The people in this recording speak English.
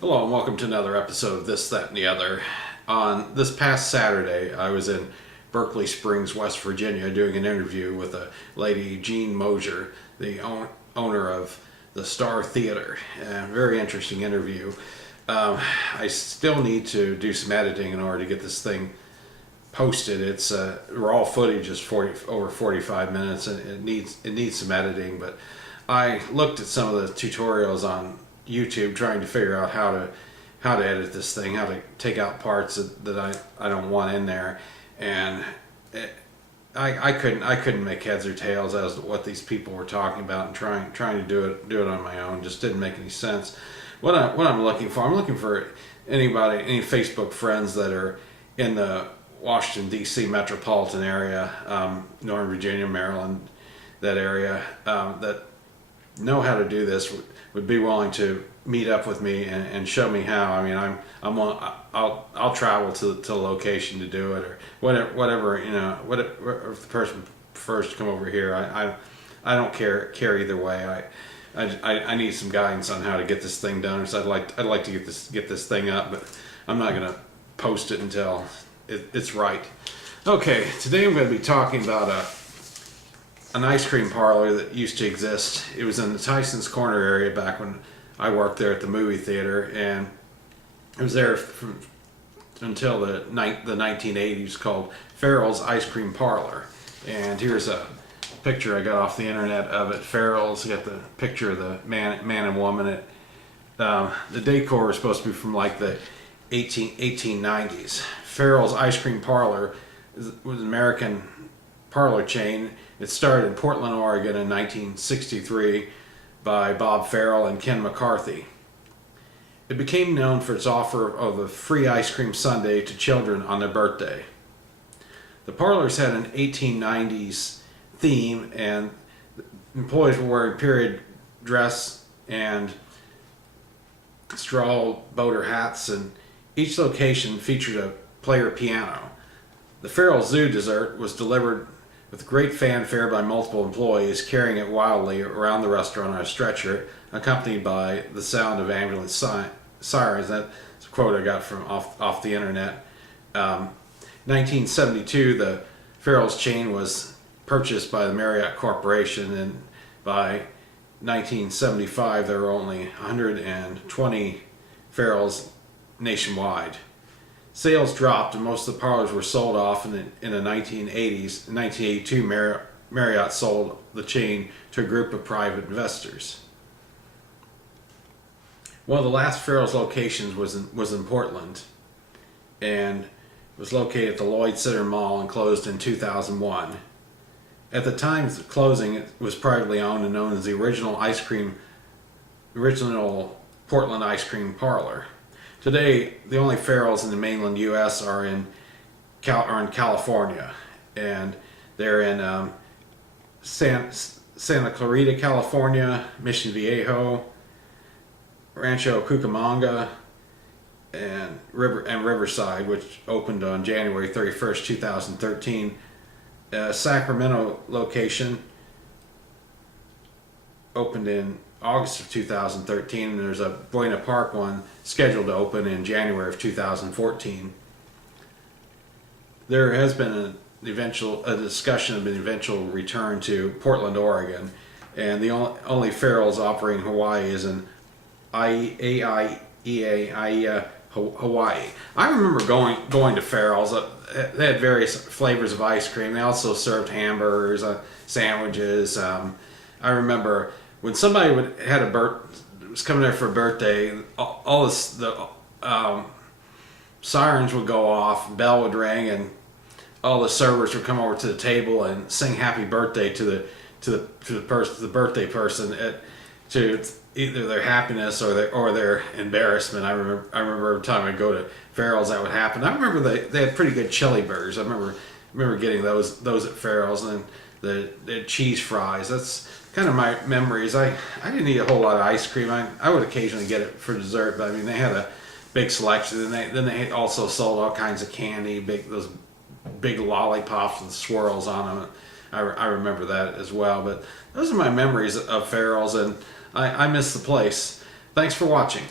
Hello and welcome to another episode of This, That, and the Other. On this past Saturday, I was in Berkeley Springs, West Virginia, doing an interview with a lady, Jean Mosier, the owner of the Star Theater. Very interesting interview. I still need to do some editing in order to get this thing posted. It's raw footage is over 45 minutes, and it needs some editing. But I looked at some of the tutorials on YouTube trying to figure out how to edit this thing, how to take out parts that I don't want in there, and I couldn't make heads or tails as to what these people were talking about, and trying to do it on my own just didn't make any sense. What I'm looking for any Facebook friends that are in the Washington D.C. metropolitan area, Northern Virginia, Maryland, that area, that know how to do this would be willing to meet up with me and show me how. I mean, I'll travel to the location to do it, or whatever whatever if the person prefers to come over here. I don't care either way. I need some guidance on how to get this thing done. So I'd like to get this thing up, but I'm not gonna post it until it's right. Okay, today I'm going to be talking about an ice cream parlor that used to exist. It was in the Tyson's Corner area back when I worked there at the movie theater, and it was there until the 1980s, called Farrells Ice Cream Parlor. And here's a picture I got off the internet of it. Farrells, you got the picture of the man and woman. The decor was supposed to be from like the 1890s. Farrell's Ice Cream Parlor was an American parlor chain. It started in Portland, Oregon in 1963 by Bob Farrell and Ken McCarthy. It became known for its offer of a free ice cream sundae to children on their birthday. The parlors had an 1890s theme, and employees were wearing period dress and straw boater hats, and each location featured a player piano. The Farrell Zoo dessert was delivered with great fanfare by multiple employees, carrying it wildly around the restaurant on a stretcher, accompanied by the sound of ambulance sirens. That's a quote I got from off the internet. 1972, the Farrell's chain was purchased by the Marriott Corporation, and by 1975 there were only 120 Farrell's nationwide. Sales dropped, and most of the parlors were sold off in the 1980s. In 1982, Marriott sold the chain to a group of private investors. One of the last Farrell's locations was in Portland, and was located at the Lloyd Center Mall and closed in 2001. At the time of the closing, it was privately owned and known as the original Portland Ice Cream Parlor. Today, the only Farrells in the mainland U.S. are in California, and they're in Santa Clarita, California, Mission Viejo, Rancho Cucamonga, and Riverside, which opened on January 31st, 2013. Sacramento location opened in August of 2013, and there's a Buena Park one scheduled to open in January of 2014. There has been a discussion of an eventual return to Portland, Oregon, and the only Farrell's operating in Hawaii is in Aiea, Hawaii. I remember going to Farrell's. They had various flavors of ice cream. They also served hamburgers, sandwiches. I remember when somebody was coming there for a birthday, the sirens would go off, bell would ring, and all the servers would come over to the table and sing "Happy Birthday" to the birthday person, to either their happiness or their embarrassment. I remember every time I go to Farrell's that would happen. I remember they had pretty good chili burgers. I remember getting those at Farrell's, and the cheese fries. That's kind of my memories. I didn't eat a whole lot of ice cream. I would occasionally get it for dessert, but I mean, they had a big selection, and then they also sold all kinds of candy, those big lollipops with swirls on them. I remember that as well. But those are my memories of Farrell's, and I miss the place. Thanks for watching.